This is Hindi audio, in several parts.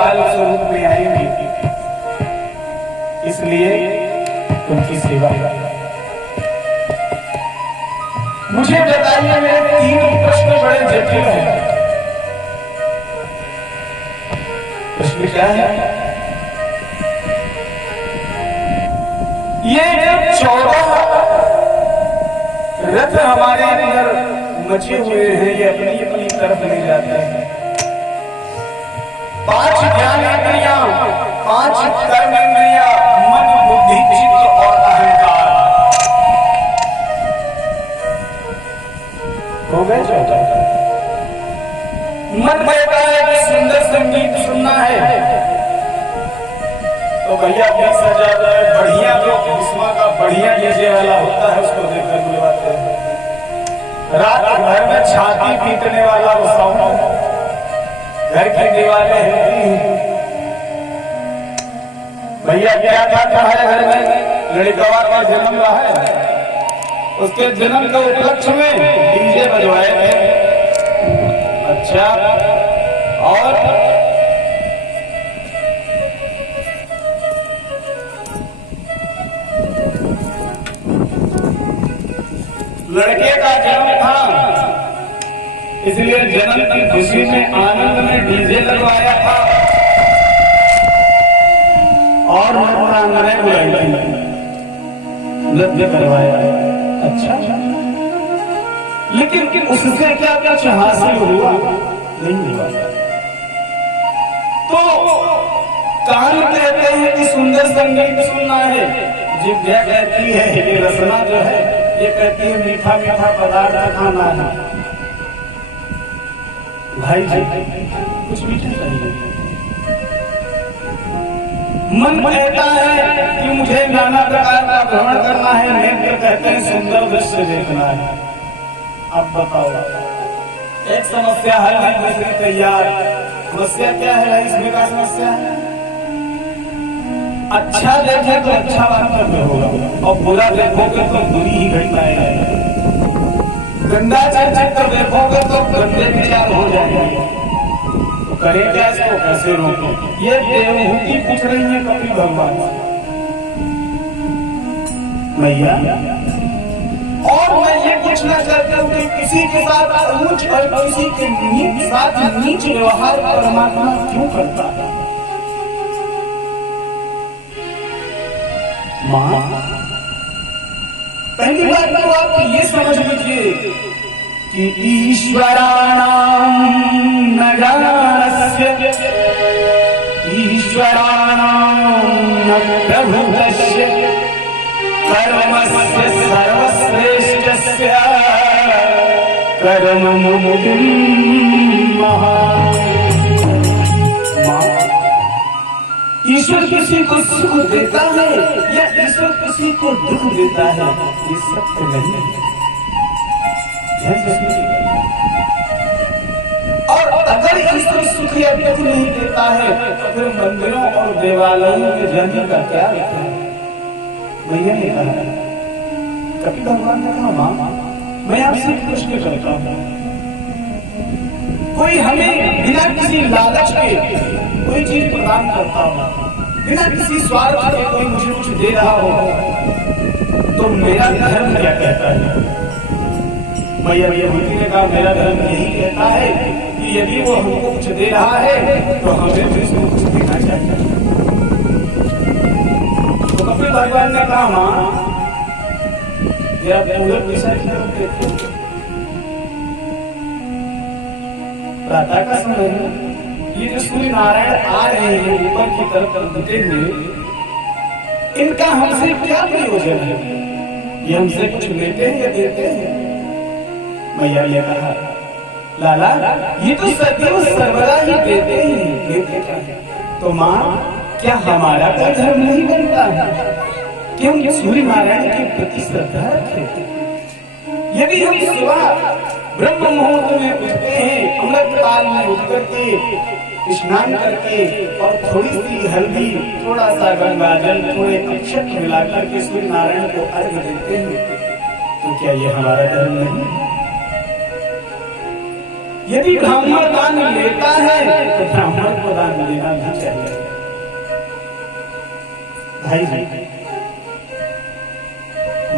बाल स्वरूप में आएंगे, इसलिए उनकी सेवा। मुझे बताइए, मेरे 3 प्रश्न बड़े जटिल हैं। प्रश्न क्या है? ये जो 14 रथ हमारे अंदर मचे हुए हैं, ये अपनी अपनी तरफ ले जाते हैं। 5 ज्ञान इंद्रियां, 5 कर्म इंद्रियां, मन, बुद्धि, चित्त और अहंकार हो गए 14। मन कहता है कि सुंदर संगीत सुनना है, तो भैया 20,000 बढ़िया जो किस्मा का बढ़िया डीजे वाला होता है उसको देखकर बुलवाते हैं। रात भर में छाती पीटने वाला वो साउंड, घर की दीवारें हिलती हैं। भैया क्या था है घर में लड़कवा का जन्म रहा है, उसके जन्म के उपलक्ष्य में डीजे बजवाए थे। अच्छा, और लड़के का जन्म था, इसलिए जन्म की खुशी में आनंद में डीजे लगवाया था और प्रांगण बुलाई नृत्य करवाया। अच्छा, लेकिन उससे क्या कुछ हासिल हुआ? नहीं हुआ। तो कान कहते हैं कि सुंदर संगीत सुनना है, जिभ्या कहती है, ये रसना जो है ये कहती है मीठा मीठा पदार्थ खाना है। भाई जी कुछ मीठा चाहिए। मन कहता है कि मुझे नाना प्रकार का भ्रमण करना है, नेत्र कहते हैं सुंदर दृश्य देखना है। अब बताओ, एक समस्या हल है, दूसरी तैयार। समस्या क्या है? इसमें का समस्या है, अच्छा देखे तो अच्छा वास्तव होगा और बुरा देखोगे तो बुरी ही घटनाएं आएंगी। गंदा चरित्र देखोगे तो गंदे विचार हो जाएंगे। तो करें क्या इसको, कैसे रोको? ये देवहूति पूछ रही है कपिल भगवान से, मैया। और मैं ये पूछना चाहता हूँ कि किसी के साथ ऊंच और किसी के साथ नीच व्यवहार परमात्मा क्यों करता है? मां, पहली बात तो आप ये समझ लीजिए कि ईश्वराणां न ज्ञानस्य, ईश्वराणां न प्रभुतस्य, कर्मस्य सर्वश्रेष्ठस्य कर्म मुक्तिं महा। ईश्वर किसी को सुख देता है या ईश्वर किसी को दुख देता है, ये सत्य नहीं है। और अगर ईश्वर सुख या दुख नहीं देता है तो फिर मंदिरों और देवालयों के जाने का क्या अर्थ है? मैया ने कहा, कपिल भगवान ने कहा, मां मैं आपसे एक प्रश्न करता हूं। कोई हमें बिना किसी लालच के कोई चीज प्रदान करता हो, बिना किसी स्वार्थ के कोई मुझे कुछ दे रहा हो, तो मेरा धर्म क्या कहता है? मैया देवहूति ने कहा, मेरा धर्म यही कहता है कि यदि वो हमको कुछ दे रहा है तो हमें भी उसको कुछ देना चाहिए। तो कपिल भगवान ने कहा, मां जरा पूरे विषय देखो, प्रातः का समय है, ये जो सूर्य नारायण आ रहे हैं ऊपर की तरफ उठते हुए, इनका हमसे क्या प्रयोजन है? ये हमसे कुछ लेते हैं या देते हैं? मैया ने कहा, लाला ये तो सदैव सर्वदा ही देते हैं, देते हैं। तो मां क्या हमारा कोई धर्म नहीं बनता है कि हम सूर्य नारायण के प्रति श्रद्धा रखें? यदि हम सुबह ब्रह्म मुहूर्त में उठते हैं, अमृत काल में उठ करके स्नान करके और थोड़ी सी हल्दी, थोड़ा सा गंगा जल, थोड़े अक्षत मिलाकर के सूर्य नारायण को अर्घ्य देते हैं, तो क्या ये हमारा धर्म नहीं है? यदि ब्राह्मण दान लेता है तो ब्राह्मण को बलिदान देना भी चाहिए। भाई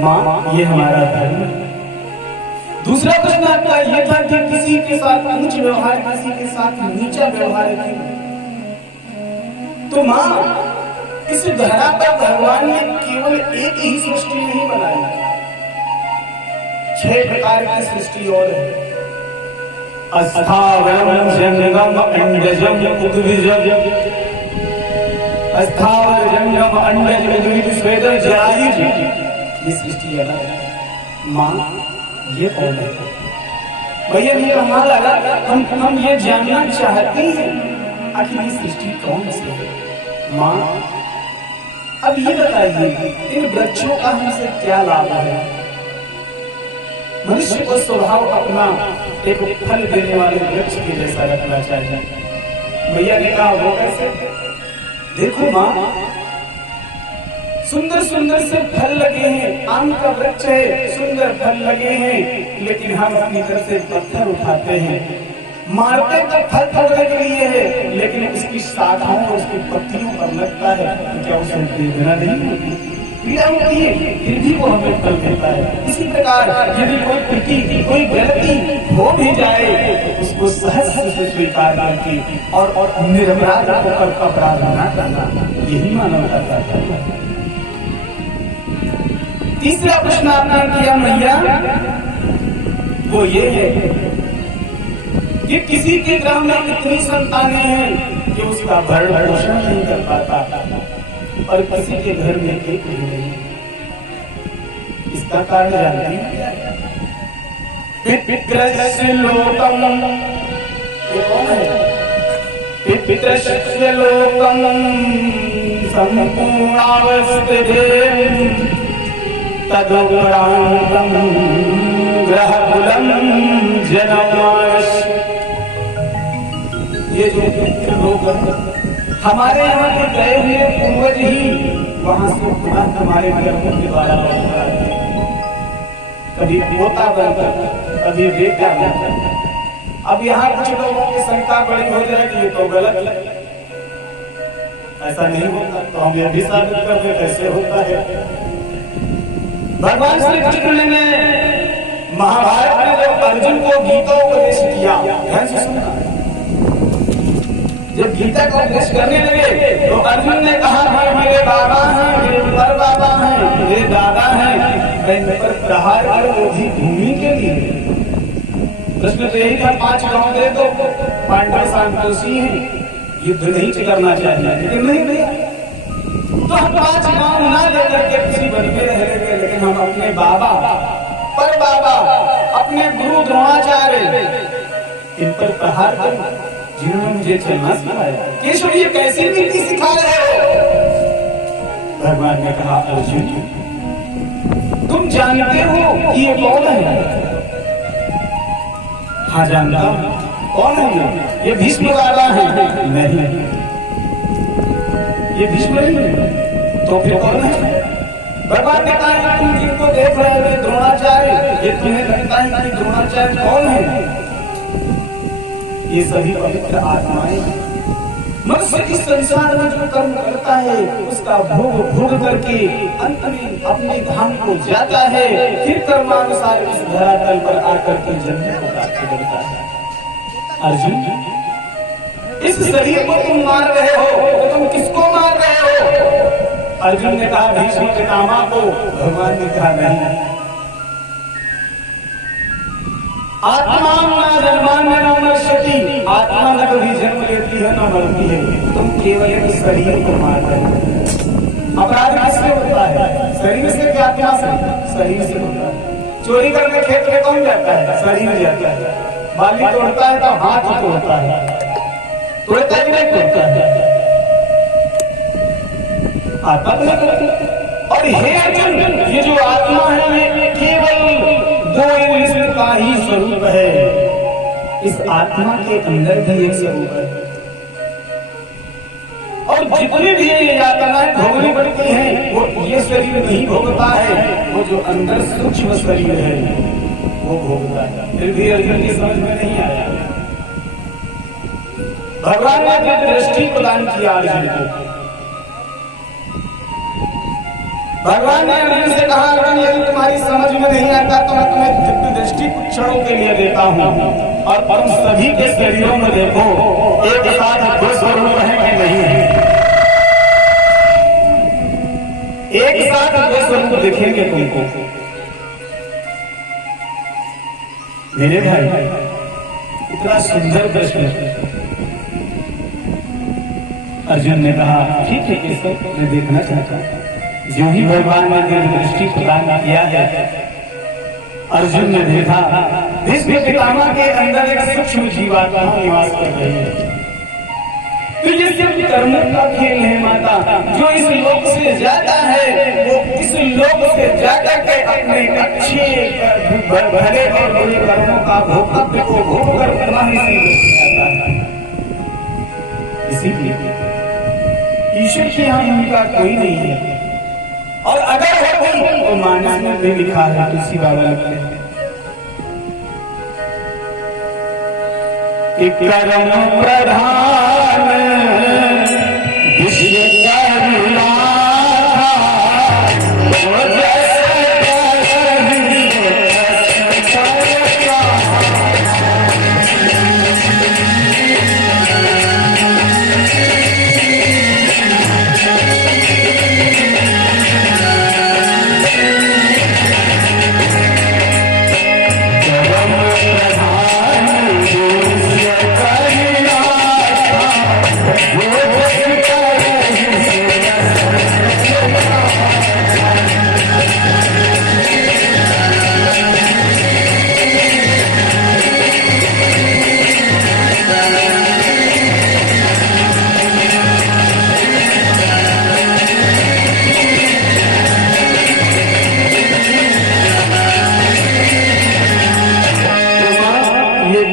माँ ये हमारा धर्म है। दूसरा प्रश्न आपका यह था कि किसी के साथ उच्च व्यवहार, किसी के साथ नीचा व्यवहार क्यों? तो माँ, इस धरा पर भगवान ने केवल एक ही सृष्टि नहीं बनाई, 6 प्रकार की सृष्टि और है। अस्थावरम जंगम अंडजम उद्भिजम, अस्थावर जंगम अंडज उद्भिज स्वेदम जरायुज, ये सृष्टि है ना माँ। ये कौन है भैया? ये हमारा हम ये जानना चाहते हैं आखिर ये सृष्टि कौन सी है माँ। अब ये बताइए इन वृक्षों का हमसे क्या लाभ है? मनुष्य को स्वभाव अपना एक फल देने वाले वृक्ष के जैसा रखना चाहिए। भैया ने कहा वो कैसे? देखो माँ, सुंदर सुंदर से फल लगे हैं, आम का वृक्ष है, सुंदर फल लगे हैं, लेकिन हम अपनी तरफ से पत्थर उठाते हैं, मारते तो फल तोड़ने के लिए है, लेकिन उसकी शाखाओं और उसकी पत्तियों पर लगता है तो क्या उसे वेदना नहीं होती? पीड़ा होती है, फिर भी वो हमें फल देता है। इसी प्रकार यदि कोई त्रुटि, कोई गलती हो भी जाए तो उसको सहज से स्वीकार करके और निरपराध होकर अपराध न करना, यही मानवता का धर्म है। तीसरा प्रश्न आपने किया मैया, वो ये है कि किसी के ग्राम में इतनी संतानें हैं कि उसका भरण पोषण नहीं कर पाता और किसी के घर में एक भी नहीं। इसका कारण जानती हैं? पितृस्य लोकम, ये कौन है? पितृस्य लोकम संपूर्णावस्थिते तदुपरांतम ग्रहकुलम जनमाश। ये जो पितृ लोग हमारे यहाँ के गए हुए पूर्वज ही वहां से पुनः हमारे कर्मों के द्वारा बनकर आते हैं, कभी पोता बनकर, कभी बेटा बनकर। अब यहाँ कुछ लोगों की शंका बड़ी हो जाए कि ये तो गलत, ऐसा नहीं होता, तो हम यह भी साबित कर दे कैसे होता है। भगवान श्री कृष्ण ने महाभारत में जब अर्जुन को गीता उपदेश किया, ध्यान से सुनना, जब गीता का उपदेश करने लगे तो अर्जुन ने कहा भाई मेरे बाबा हैं, मेरे पर बाबा हैं, मेरे दादा हैं, मैं इन पर प्रहार कर वो भी भूमि के लिए। प्रश्न तो यही था 5 गांव दे दो, पांडव संतोषी हैं, युद्ध नहीं करना चाहिए, लेकिन नहीं भैया, तो हम 5 गांव ना लेकर के किसी बन में रह लेंगे, लेकिन हम अपने बाबा, पर बाबा, अपने गुरु द्रोणाचार्य इन पर प्रहार कर, जिन्होंने मुझे चलना सिखाया। केशव ये कैसी नीति सिखा रहे हो? भगवान ने कहा अर्जुन तुम जानते हो कि ये कौन है? हाँ जानता हूं। कौन है ये? भीष्म बाबा है। नहीं, ये भीष्म नहीं है, तो फिर कौन है? भगवान ने कहा तुम जिनको देख रहे हो द्रोणाचार्य, ये तुम्हें लगता है कि द्रोणाचार्य कौन है? ये सभी पवित्र आत्माएं। मनुष्य इस संसार में जो कर्म करता है उसका भोग भोग करके अंत में अपने धाम को जाता है, फिर कर्मानुसार इस धरातल पर आकर के जन्म को प्राप्त करता है। अर्जुन इस शरीर को तुम मार रहे हो तो तुम किसको मार रहे हो? अर्जुन ने कहा भीष्म पितामह को। भगवान ने कहा नहीं, आत्मा न जन्मान्य न नश्यति, आत्मा न कभी जन्म लेती है न मरती है, तुम केवल एक शरीर को मार रहे हो। अपराध किससे होता है? शरीर से क्या आत्मा से? शरीर से होता है। चोरी करने खेत में कौन जाता है? शरीर जाता है। बाली तोड़ता है तो हाथ तोड़ता है, तोड़ता है नहीं तोड़ता है, आत्मा तो नहीं तोड़ता। और हे अर्जुन, ये जो आत्मा है ये केवल 2 इंद्रियों का ही स्वरूप है। इस आत्मा के अंदर भी एक स्वरूप है, और जितनी भी ये यातनाएं भोगनी पड़ती हैं वो ये शरीर नहीं भोगता है, वो जो अंदर सूक्ष्म शरीर है वो भोगता है। फिर भी अर्जुन की समझ में नहीं आया। भगवान ने दिव्य दृष्टि प्रदान किया अर्जुन को। भगवान ने अर्जुन से कहा, अर्जुन यदि तुम्हारी समझ में नहीं आता तो मैं तुम्हें दिव्य दृष्टि कुछ क्षणों के लिए देता हूँ, और तुम सभी के शरीरों में देखो एक साथ दो स्वरूप है कि नहीं है। एक साथ दो स्वरूप दिखेंगे तुमको। मेरे भाई इतना सुंदर प्रश्न। अर्जुन ने कहा, ठीक है ये सब मैं देखना चाहता हूं। जो ही भगवान ने दिव्य दृष्टि प्रदान किया है, अर्जुन ने देखा भीष्म पितामह के अंदर एक सूक्ष्म जीवात्मा निवास कर रही है। तो ये सिर्फ कर्मों का खेल है माता। जो इस लोक से ज्यादा है वो इस लोक से ज्यादा के अपने अच्छे भले और बुरे कर्मों का भोक्तव्य को भोग कर पुनः इसी लोक में आता है। इसीलिए ईश्वर के यहाँ उनका कोई नहीं है, और अगर है कोई तो मानस में भी लिखा है, तुलसी बाबा लिखते हैं कि कर्म प्रधान विश्व करुणा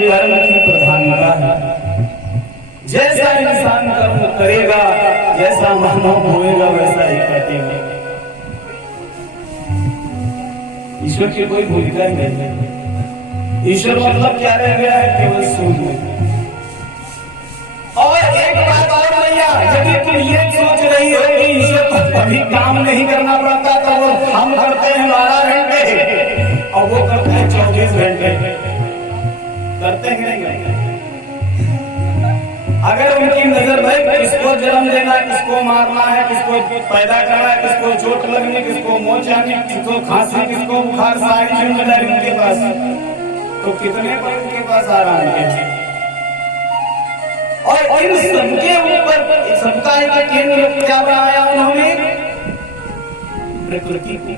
कर्म की प्रधानता है। जैसा इंसान कर्म करेगा, जैसा मानव होएगा वैसा ही कटेगा। ईश्वर की कोई भूमिका ही नहीं है। ईश्वर मतलब क्या रह गया है? केवल शून्य। और एक बात और भैया, यदि तुम ये सोच रही हो कि ईश्वर को कभी काम नहीं करना पड़ता, तो वो हम करते हैं 12 घंटे और वो करते हैं 24 घंटे। करते हैं नहीं? अगर उनकी नजर भाई किसको जन्म देना है, किसको मारना है, किसको पैदा करना है, किसको चोट लगनी, किसको मोच आनी, किसको खांसी, किसको बुखार, सारी जिम्मेदारी उनके पास, तो कितने पर उनके पास आराम के। और इन सबके ऊपर सबका एक केंद्र क्या बनाया उन्होंने? प्रकृति को।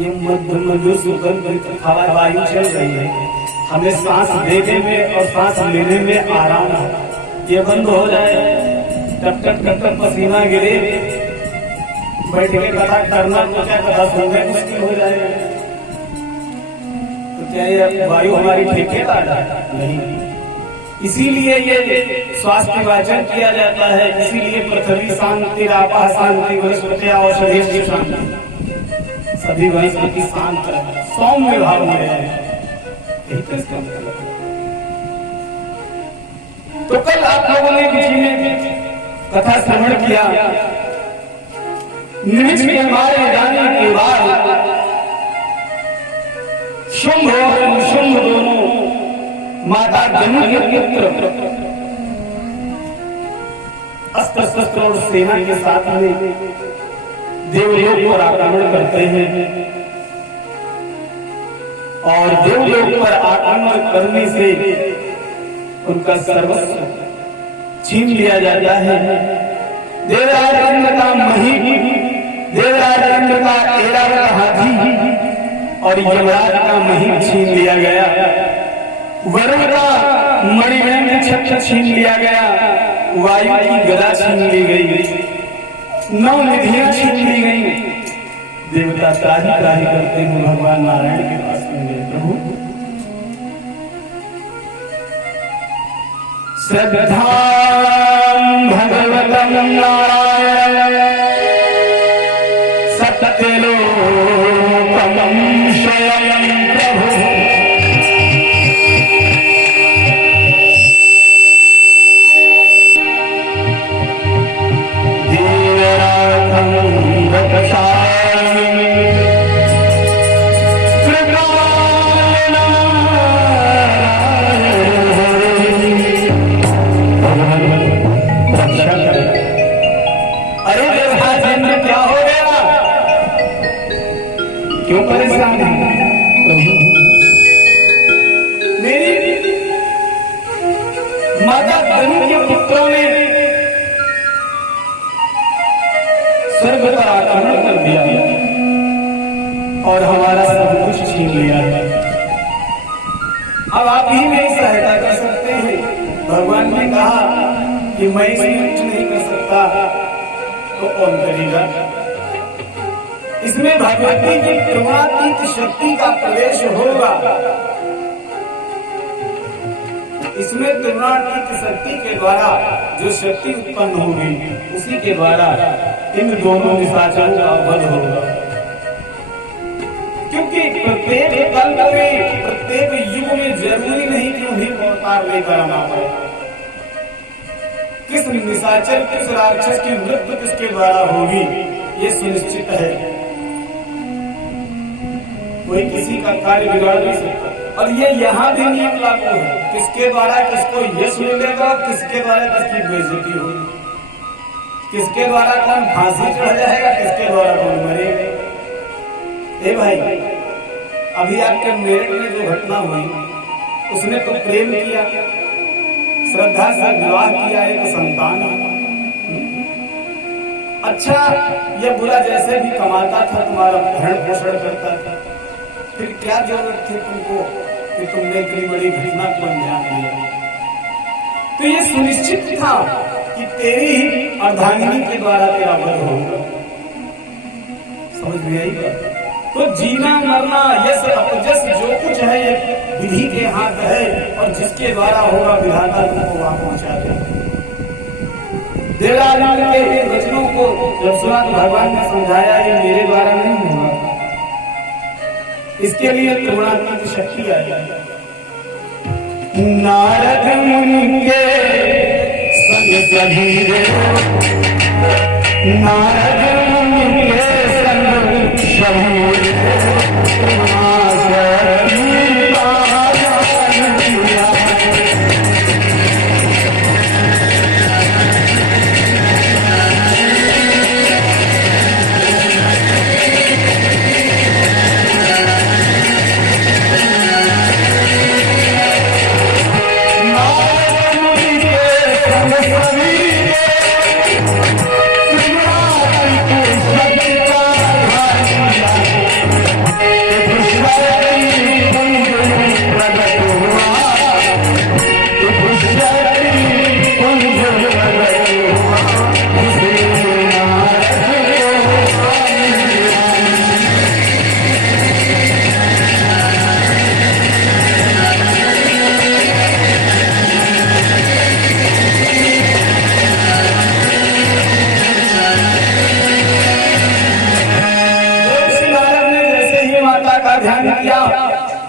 ये मध्य मधुर सुगंध हवा वायु चल रही है, हमें सांस देने में और सांस लेने में आराम है। ये बंद हो जाए, टप टप टप टप पसीना गिरे, बैठ के कथा करना तो क्या कथा सुनने मुश्किल हो जाए। तो क्या ये वायु हमारी ठेकेदार है? नहीं। इसीलिए ये स्वास्थ्य वाचन किया जाता है। इसीलिए पृथ्वी शांति, आपा शांति, वनस्पति औषधि शांति, सभी वनस्पति शांत सौम्य भाव में है। तो कल आप लोगों ने किसी में कथा श्रवण किया, निमिष के मारे जाने के बाद शुंभ और निशुंभ दोनों माता जनू के पुत्र अस्त्र शस्त्र और सेना के साथ में देवलोक पर आक्रमण करते हैं, और देवलोक पर आक्रमण करने से उनका सर्वस्व छीन लिया जाता है। देवराज इंद्र का मही, देवराज इंद्र का ऐरावत हाथी और यमराज का मही छीन लिया गया। वरुण का मणिमय छत्र छीन लिया गया। वायु की गदा छीन ली गई। 9 निधियां छीन ली गई। देवता त्राही करते हुए भगवान नारायण के पास में गए, प्रभु श्रद्धां भगवतं नारायण सत्यलोकं स्वयं प्रभु। परेशान है प्रभु। मेरी माता धनु के पुत्रों ने स्वर्ग पर आक्रमण कर दिया और हमारा सब कुछ छीन लिया है। अब आप ही मेरी सहायता कर सकते हैं। भगवान ने कहा कि मैं इसमें कुछ नहीं कर सकता, तो कौन करेगा? इसमें भगवती की त्रिगुणातीत शक्ति का प्रवेश होगा। इसमें त्रिगुणातीत शक्ति के द्वारा जो शक्ति उत्पन्न होगी, उसी के द्वारा इन दोनों निशाचरों का वध होगा। क्योंकि प्रत्येक कल्प में, प्रत्येक युग में जरूरी नहीं कि उन्हें अवतार लेकर आना पड़े। किस निशाचर, किस राक्षस की मृत्यु किसके द्वारा होगी, ये सुनिश्चित है। कोई किसी का कार्य बिगाड़ नहीं सकता। और ये यहाँ भी नियम लागू है, किसके द्वारा किसको यश मिलेगा, किसके द्वारा किसकी बेइज्जती होगी, किसके द्वारा कौन फांसी चढ़ जाएगा, किसके द्वारा कौन मरेगा। ए भाई, अभी आपके मेरठ में जो घटना हुई, उसने तो प्रेम किया, श्रद्धा से विवाह किया, एक संतान। अच्छा, यह बुरा जैसे भी कमाता था, तुम्हारा भरण पोषण करता था, फिर क्या जरूरत थी तुमको कि तुमने इतनी बड़ी घटना को अंजाम दिया? तो ये सुनिश्चित था कि तेरी ही अर्धांगिनी के द्वारा तेरा वध होगा। समझ में आई बात? तो जीना मरना, यश अपजस जो कुछ है, ये विधि के हाथ है, और जिसके द्वारा होगा विधाता तुमको वहां पहुंचा दे। देवराज के वचनों को जब सुना तो भगवान ने समझाया, ये मेरे द्वारा नहीं होगा, इसके लिए त्रिगुणात्मक शक्ति आई। नारद मुनि के संग सभी रे, नारद मुनि के संग सभी रे,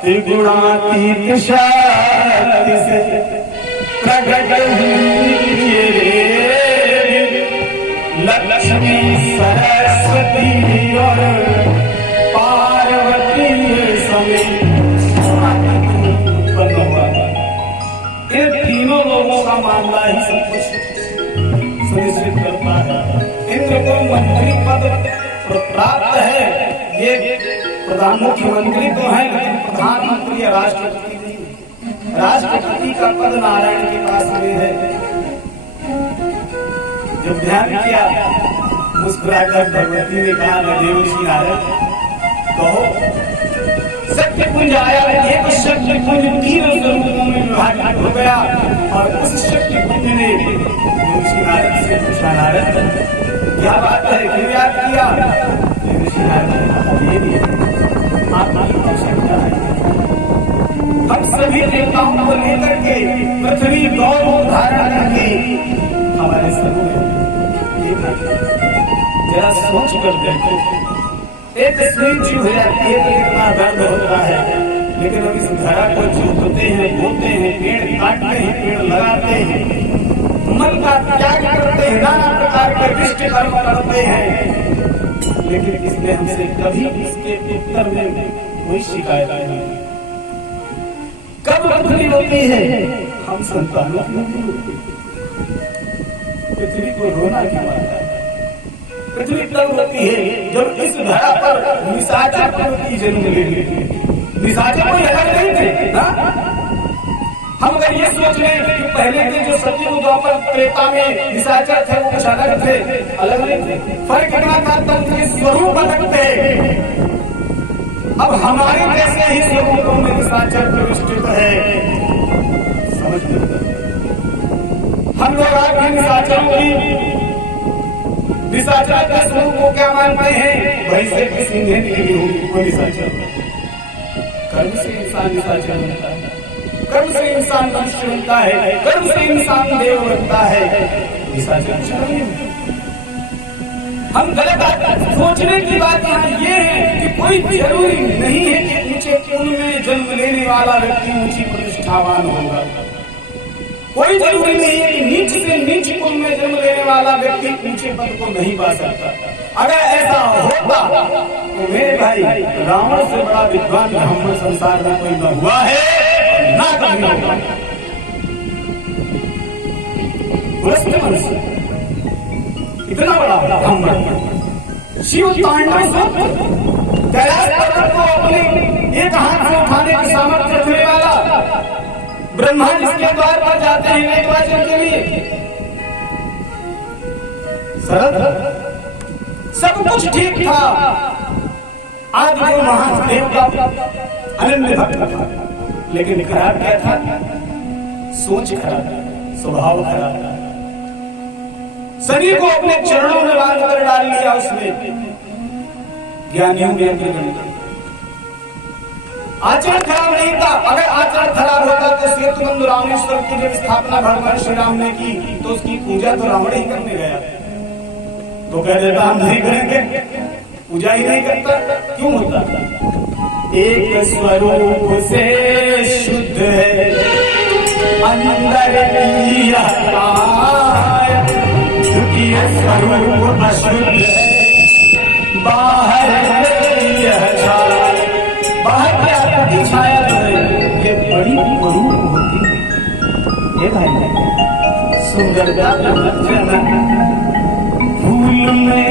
त्रिगुणातीत शक्ति से प्रकट हुई रे लक्ष्मी सरस्वती और पार्वती समेत उत्पन्न हुआ। इन तीनों लोगों का मामला ही सब कुछ सुनिश्चित करता है। इंद्र को मंत्री पद प्राप्त है, ये प्रधान मुख्यमंत्री तो है, लेकिन प्रधानमंत्री या राष्ट्रपति नहीं। राष्ट्रपति का पद नारायण के पास में है। जब ध्यान किया, मुस्कुराकर भगवती ने कहा, देवर्षि नारद कहो। शक्ति पुंज आया, एक शक्ति पुंज 3 स्वरूपों में विभाजित हो गया, और उस शक्ति पुंज ने देवर्षि नारद से पूछा, नारद क्या बात है, क्यों याद किया? देवर्षि नारद ने कहा, ये भी आपकी आवश्यकता है। हम सभी देवताओं को लेकर के पृथ्वी गौरव धारण करके हमारे समूह जरा सोच कर देखो, एक स्क्रीन चूक हो जाती है तो कितना दर्द होता है, लेकिन हम इस धरा को जोतते हैं, बोते हैं, पेड़ काटते हैं, पेड़ लगाते हैं, मन का त्याग करते हैं, नाना प्रकार के दुष्ट कर्म करते हैं, लेकिन इसने हमसे कभी इसके उत्तर में कोई शिकायत नहीं। कब पृथ्वी होती है? हम संतानों की होती है। पृथ्वी को रोना क्यों आता है? पृथ्वी तब होती है जब इस धरा पर निशाचर प्रवृत्ति जन्म ले लेती है। निशाचर कोई अलग नहीं थे, हाँ? हम अगर ये सोच लें कि पहले के जो सतयुग द्वापर त्रेता में निशाचर थे वो कुछ अलग थे, अलग नहीं थे। फर्क इतना था तब के स्वरूप अलग थे। अब हमारे जैसे ही स्वरूपों में निशाचर प्रतिष्ठित है, समझ में हम लोग आज भी निशाचर के स्वरूप को क्या मानते हैं? वैसे की सिंधे निकली होगी वो निशाचर। कर्म से इंसान निशाचर बनता है, कर्म से इंसान मनुष्य बनता है, कर्म से इंसान देव बनता है। निशाचर हम गलत सोचने की बात यहाँ ये है कि कोई जरूरी नहीं है कि ऊंचे कुल में जन्म लेने वाला व्यक्ति ऊंची प्रतिष्ठावान होगा। कोई जरूरी नहीं है कि नीच से नीच कुल में जन्म लेने वाला व्यक्ति ऊंचे पद को नहीं पा सकता। अगर ऐसा होता तो मेरे भाई रावण से बड़ा विद्वान ब्राह्मण संसार में कोई न हुआ है ना कभी होगा। इतना बड़ा ब्राह्मण शिव तांडव कैलाश पर्वत को अपने एक हाथ से उठाने की सामर्थ्य रखने वाला ब्रह्मा जिसके द्वार पर जाते हैं निर्वाचन के लिए। सरल सब कुछ ठीक था। आज जो महादेव का अनन्य भक्त था, लेकिन खराब क्या था? सोच खराब, स्वभाव खराब। शरीर को अपने चरणों में बांध कर डाल लिया उसने। ज्ञानियों में अग्रगण्य। आचरण खराब नहीं था। अगर आचरण खराब होता तो सेतुबंध रामेश्वर की जब स्थापना भगवान श्री राम ने की तो उसकी पूजा तो रावण ही करने गया, तो कह देता हम नहीं करेंगे, पूजा ही नहीं करता। क्यों होता? एक स्वरूप से शुद्ध है अंदर की काया, द्वितीय स्वरूप अशुद्ध है बाहर बाहर की आकृति छाया जो है ये बड़ी स्वरूप होती है। ये भाई सुंदरता फूल में